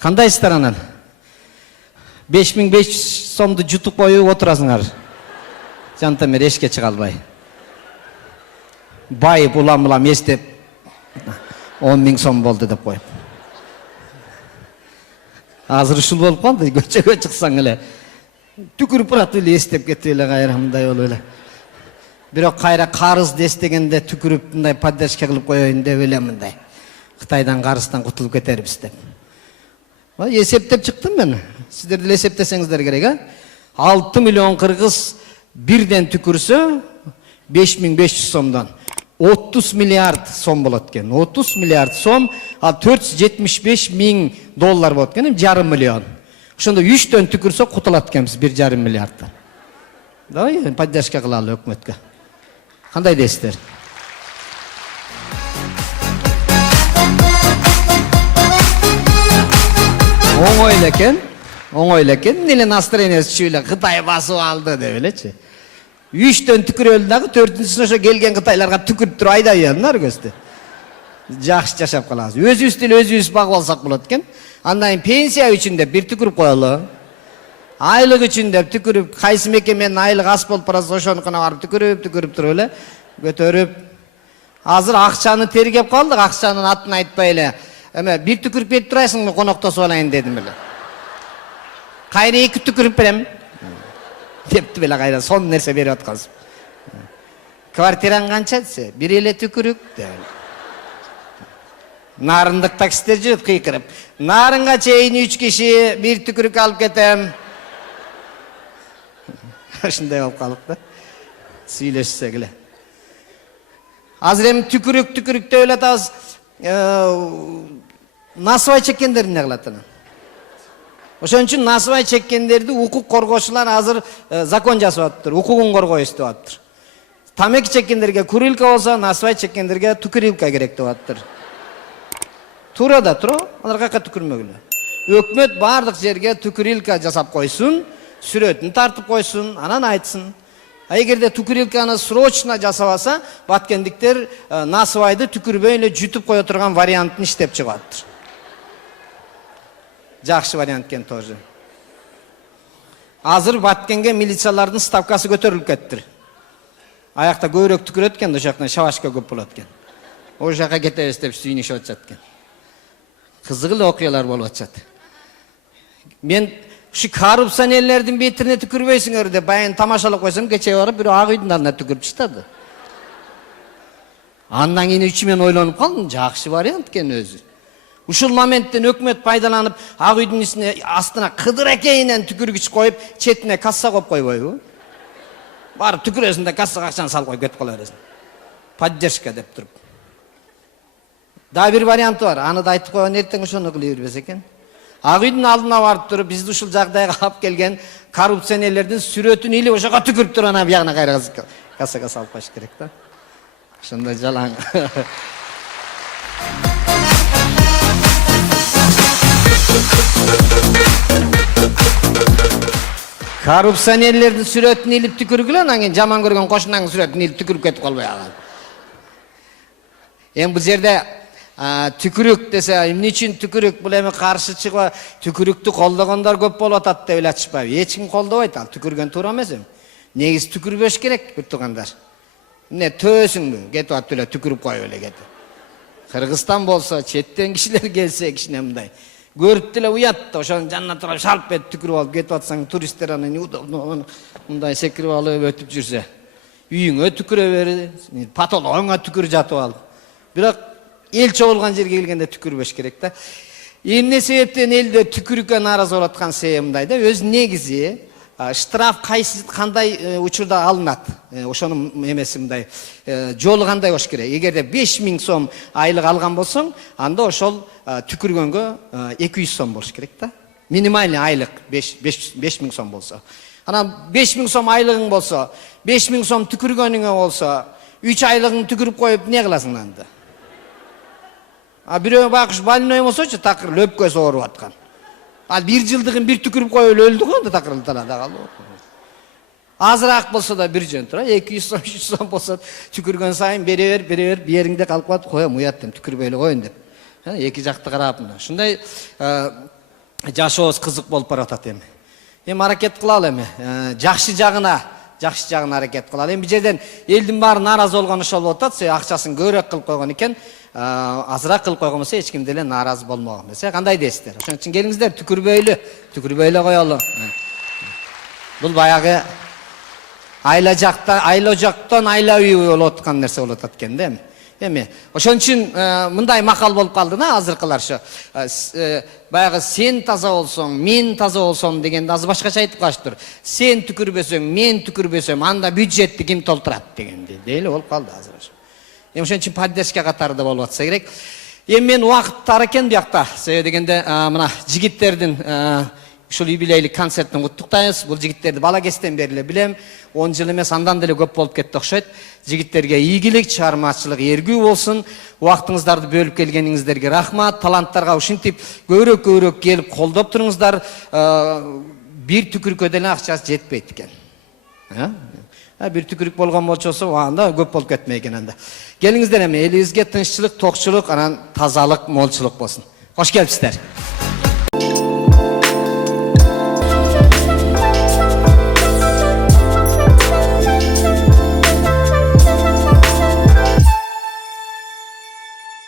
Кандайсыздар анан? 5500 сомду жутуп коюп отурасыңар. Жантамер эшикке чыга албай. Байып улам эстеп 10.000 сом болду деп коюп. Азыр ушул болуп калды, көчөгө чыксаң эле түкүрүп турат эле эстеп кетип эле кайра мындай болуп эле. Бирок кайра карыз дестегенде түкүрүп мындай поддержка кылып коеюн деп эле мындай. Кытайдан карыздан кутулуп кетербиз деп. Эсептеп чыктым мен. Сиздер деле эсептесеңиздер керек, а? 6 миллион кыргыз бирден түкүрсө 5500 сомдон 30 миллиард сом болот экен. 30 миллиард сом, ал 475 миң доллар болот экен, жарым миллион. Ошондо 3төн түкүрсө кутулат экенбиз 1,5 миллиарддан. Давай поддержка кылалы өкмөткө. Кандай дейсиздер? Оңой эле экен. Эле настроениябыз түшүп эле Кытай басып алды деп элечи. 3төн түкүрөлдү дагы 4-сүнө ошо келген кытайларга түкүрүп туруп айдайбыз ары көздө. Жакшы жашап калабыз. Өзүбүз деле өзүбүз багып алсак болот экен. Андан кийин пенсия үчүн деп бир түкүрүп коелу. Айлык үчүн деп түкүрүп, кайсы мекеменин айлык аз болуп барса ошонукуна барып түкүрүп туруп эле көтөрүп. Азыр акчаны тергеп калдык, акчанын атын айтпай эле. Эме бир түкүрүп берип турасыңбы, коноктосуп алайын дедим эле. Кайра 2 түкүрүп берем. Депти беле кайра сон нерсе берип аткансыз. Квартираң канча десе, бир эле түкүрүк деп. Нарындык такситтер жүрөт кыйкырып. Нарынга чейин 3 киши бир түкүрүк алып кетем. Ушундай болуп калып да. Сүйлөшсөк эле. Азыр эми түкүрүк деп эле атабыз. Насыбай чеккендер эмне кылат анан? Ошон үчүн насыбай чеккендерди укук коргоочулар азыр закон жасап атыптыр, укугун коргойбуз деп атыптыр. Тамеки чеккендерге курилка болсо, насыбай чеккендерге түкүрилка керек деп атыптыр. Туура да туура, алар каяка түкүрмөгүлө. Өкмөт бардык жерге түкүрилка жасап койсун, сүрөтүн тартып койсун, анан айтсын. Эгерде түкүрилканы срочно жасабаса, баткендиктер насыбайды түкүрбөй эле жүтүп кое турган вариантын иштеп чыгып атыптыр. Жакшы вариант экен тоже. Азыр Баткенге милициялардын ставкасы көтөрүлүп кеттир. Аякта көбүрөөк түкүрөт экен, ошол жактан шабашка көп болот экен. Ошол жака кетебиз деп сүйүнүшүп атышат экен. Кызык эле окуялар болуп атышат. Мен ушу коррупционерлердин бетине түкүрбөйсүңөр деп байын тамашалап койсом, кечээ барып бирөө ак үйдүн алдына түкүрүп чыктады. Андан кийин мен ойлонуп калдым, жакшы вариант экен өзү. Ушул моменттен өкмөт пайдаланып, ак үйдүн астына кыдыракейинен түкүргүч коюп, четине касса коюп койбойбу? Барып түкүрөсүң да кассага акчаны салып коюп кетип кала бересиң. Поддержка деп туруп. Дагы бир варианты бар. Аны да айтып койгон, эртең ошону кылып бербес экен. Ак үйдүн алдына барып туруп, бизди ушул жагдайга алып келген коррупционерлердин сүрөтүн илип ошого түкүрүп туруп, анан биягына кайра кассага салып коюш керек да. Ошондой жалаң. Коррупционерлердин сүрөтүн илип түкүргүлө, анан кийин жаман көргөн кошунаңдын сүрөтүн илип түкүрүп кетип калбай калат. Эми бул жерде түкүрүк десе, эмне үчүн түкүрүк, бул эми каршы чыгып түкүрүктү колдогондор көп болуп атат деп эле атышпайбы? Эч ким колдобойт, ал түкүргөн туура эмес эми. Негизи түкүрбөш керек, бир туугандар. Эмне төөсүңбү? Кетип атып эле түкүрүп коюп эле кетип. Кыргызстан болсо, четтен кишилер келсе, кичине мындай көрүп деле уят, ошонун жанына туруп шалп этип түкүрүп алып кетип атсаң, туристтер анан неудобно мындай секирип алып өтүп жүрсө, үйүңө түкүрө бер, потологуңа түкүр жатып ал. Бирок эл чогулган жерге келгенде түкүрбөш керек да. Эмне себептен элде түкүрүккө нааразы болуп аткан себеби мындай да, өз негизи штраф кандай учурда алынат, ошонун эмеси мындай жолу кандай болуш керек. Эгерде 5000 сом айлык алган болсоң, анда ошол түкүргөнгө 200 сом болуш керек да. Минимальный айлык 5000 сом болсо. Анан 5000 сом айлыгың болсо, 5000 сом түкүргөнүңө болсо, 3 айлыгын түкүрүп коюп не кыласың анда? Бирөө байкуш больной болсочу, такыр löpкөсү ооруп аткан. Ал 1 жылдыгын бир түкүрүп коюп эле өлдү го, анда такыр талада калды. Азыраак болсо да бир жөн тура, 200 сом, 300 сом болсо түкүргөн сайын бере бер, бир жериңде калып калат, коем уят деп түкүрбөй эле коеюн деп. Эки жакты карап мына. Ушундай жашообуз кызык болуп баратат эми. Эми аракет кылалы эми. Жакшы жагына аракет кылалы. Эми бул жерден элдин баары нааразы болгон ошол болуп атат. Акчасын көбүрөөк кылып койгон экен, азыраак кылып койгон болсо эч ким деле нааразы болмогон десе, кандай дейсиздер? Ошон үчүн келиңиздер, түкүрбөйлө коелу. Бул баягы айла жактан айла үй болуп аткан нерсе болуп атат экен да. Эми ошон үчүн мындай макал болуп калды да азыркыларча. Баягы сен таза болсоң, мен таза болсом дегенди азыр башкача айтып калыштыр. Сен түкүрбөсөң, мен түкүрбөсөм, анда бюджетти ким толтурат дегенди. Дейли болуп калды азыр. Эми ошон үчүн поддержка катарында болуп атса керек. Эми мен убакыт тар экен биякта. Себеби дегенде мына жигиттердин ушул юбилейлик концерттин куттуктайбыз. Бул жигиттерди бала кезден бери эле билем. 10 жыл эмес, андан деле көп болуп кетти окшойт. Жигиттерге ийгилик, чыгармачылык эргүү болсун. Убактыңыздарды бөлүп келгениңиздерге рахмат. Таланттарга ушинтип көбүрөөк келип колдоп туруңуздар. Бир түкүрккө деле акча жетпейт экен. Бир түкүрүк болгон болчосо анда көп болуп кетмей экен анда. Келиңиздер эми элибизге тынччылык, токчулук, анан тазалык, молчулук болсун. Кош келипсиздер.